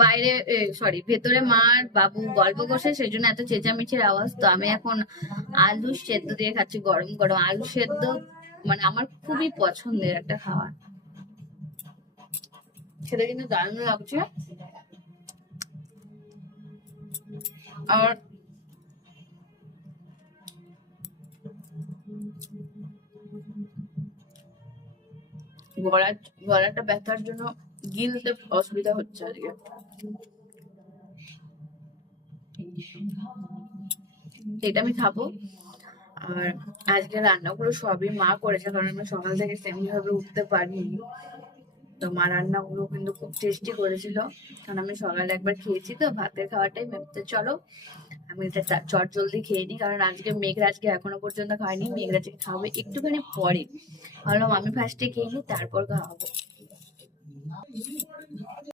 বাইরে, সরি, ভেতরে মা আর বাবু গল্প করছে, সেই জন্য এত চেঁচামেচির আওয়াজ। তো আমি এখন আলু সেদ্ধ দিয়ে খাচ্ছি, গরম গরম আলু সেদ্ধ। মানে আমার খুবই পছন্দের একটা খাবার, সেটা কিন্তু দারুণ লাগছে। আর গলা গলাটা ব্যথার জন্য গিলতে অসুবিধা হচ্ছে আজকে। এটা আমি খাবো। আর আজকে রান্নাগুলো সবই মা করেছে, কারণ আমি সকাল থেকে সেমনি ভাবে উঠতে পারিনি। তো মা রান্নাগুলো কিন্তু খুব টেস্টি করেছিল, কারণ আমি সকালে একবার খেয়েছি তো ভাতের খাওয়াটাই মেপতে। চলো আমি এটা চট জলদি খেয়ে নিই, কারণ আজকে মেঘরাজকে এখনো পর্যন্ত খাইনি, মেঘরাজকে খাওয়াবে একটুখানি পরে। ভাবলাম আমি ফার্স্টে খেয়ে নিই, তারপর খাওয়াবো।